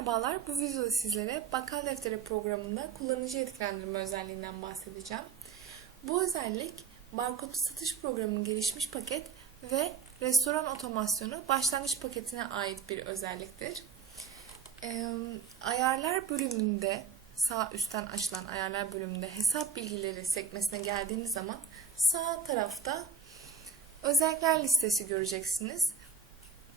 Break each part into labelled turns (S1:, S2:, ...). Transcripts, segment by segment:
S1: Merhabalar, bu videoda sizlere Bakkal Defteri programında kullanıcı etkilendirme özelliğinden bahsedeceğim. Bu özellik barkodlu satış programının gelişmiş paket ve restoran otomasyonu başlangıç paketine ait bir özelliktir. Ee, ayarlar bölümünde sağ üstten açılan ayarlar bölümünde hesap bilgileri sekmesine geldiğiniz zaman sağ tarafta özellikler listesi göreceksiniz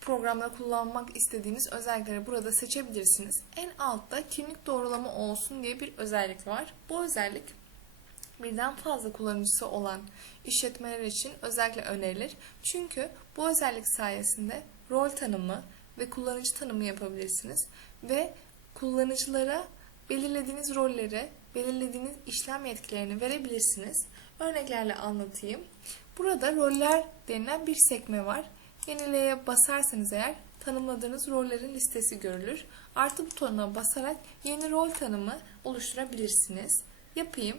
S1: programda kullanmak istediğiniz özellikleri burada seçebilirsiniz. En altta kimlik doğrulama olsun diye bir özellik var. Bu özellik birden fazla kullanıcısı olan işletmeler için özellikle önerilir. Çünkü bu özellik sayesinde rol tanımı ve kullanıcı tanımı yapabilirsiniz ve kullanıcılara belirlediğiniz rolleri, belirlediğiniz işlem yetkilerini verebilirsiniz. Örneklerle anlatayım. Burada roller denilen bir sekme var. Yenileye basarsanız eğer tanımladığınız rollerin listesi görülür. Artı butonuna basarak yeni rol tanımı oluşturabilirsiniz. Yapayım.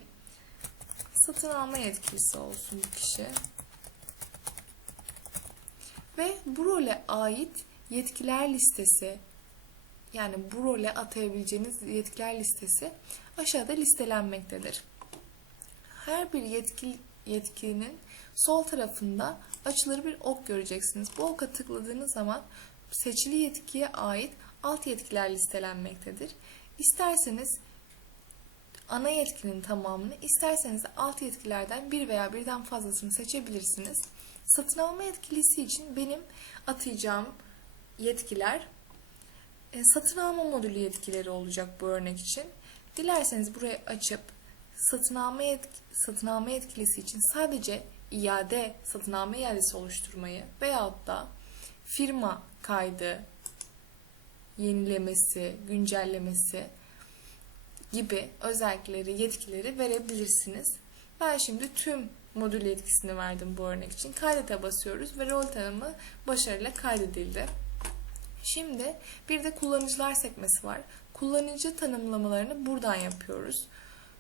S1: Satın alma yetkilisi olsun bu kişi. Ve bu role ait yetkiler listesi yani bu role atayabileceğiniz yetkiler listesi aşağıda listelenmektedir. Her bir yetki, yetkinin sol tarafında açıları bir ok göreceksiniz. Bu oka tıkladığınız zaman seçili yetkiye ait alt yetkiler listelenmektedir. İsterseniz ana yetkinin tamamını, isterseniz de alt yetkilerden bir veya birden fazlasını seçebilirsiniz. Satın alma yetkilisi için benim atayacağım yetkiler e, satın alma modülü yetkileri olacak bu örnek için. Dilerseniz burayı açıp satın alma, yetki, satın alma yetkilisi için sadece iade, satın alma iadesi oluşturmayı veyahut da firma kaydı yenilemesi, güncellemesi gibi özellikleri, yetkileri verebilirsiniz. Ben şimdi tüm modül yetkisini verdim bu örnek için. Kaydete basıyoruz ve rol tanımı başarıyla kaydedildi. Şimdi bir de kullanıcılar sekmesi var. Kullanıcı tanımlamalarını buradan yapıyoruz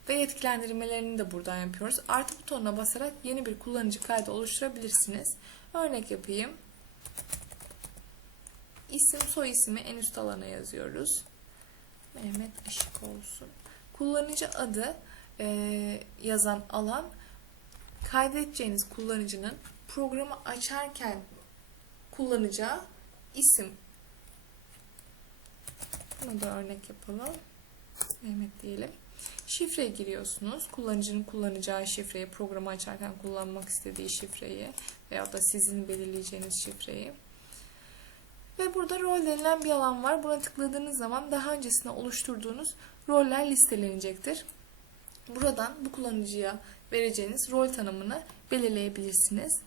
S1: ve yetkilendirmelerini de buradan yapıyoruz. Artı butonuna basarak yeni bir kullanıcı kaydı oluşturabilirsiniz. Örnek yapayım. İsim soy ismi en üst alana yazıyoruz. Mehmet Işık olsun. Kullanıcı adı e, yazan alan kaydedeceğiniz kullanıcının programı açarken kullanacağı isim. Bunu da örnek yapalım. Mehmet diyelim. Şifre giriyorsunuz. Kullanıcının kullanacağı şifreyi, programı açarken kullanmak istediği şifreyi veya da sizin belirleyeceğiniz şifreyi. Ve burada rol denilen bir alan var. Buna tıkladığınız zaman daha öncesinde oluşturduğunuz roller listelenecektir. Buradan bu kullanıcıya vereceğiniz rol tanımını belirleyebilirsiniz.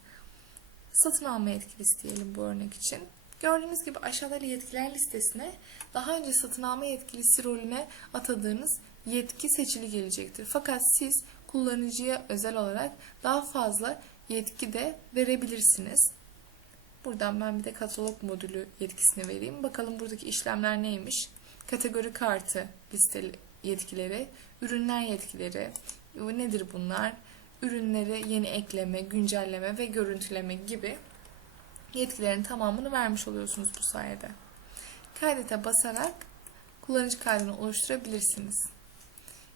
S1: Satın alma yetkilisi diyelim bu örnek için. Gördüğünüz gibi aşağıda yetkiler listesine daha önce satın alma yetkilisi rolüne atadığınız yetki seçili gelecektir. Fakat siz kullanıcıya özel olarak daha fazla yetki de verebilirsiniz. Buradan ben bir de katalog modülü yetkisini vereyim. Bakalım buradaki işlemler neymiş? Kategori kartı listeli yetkileri, ürünler yetkileri, nedir bunlar? Ürünleri yeni ekleme, güncelleme ve görüntüleme gibi yetkilerin tamamını vermiş oluyorsunuz bu sayede. Kaydete basarak kullanıcı kaydını oluşturabilirsiniz.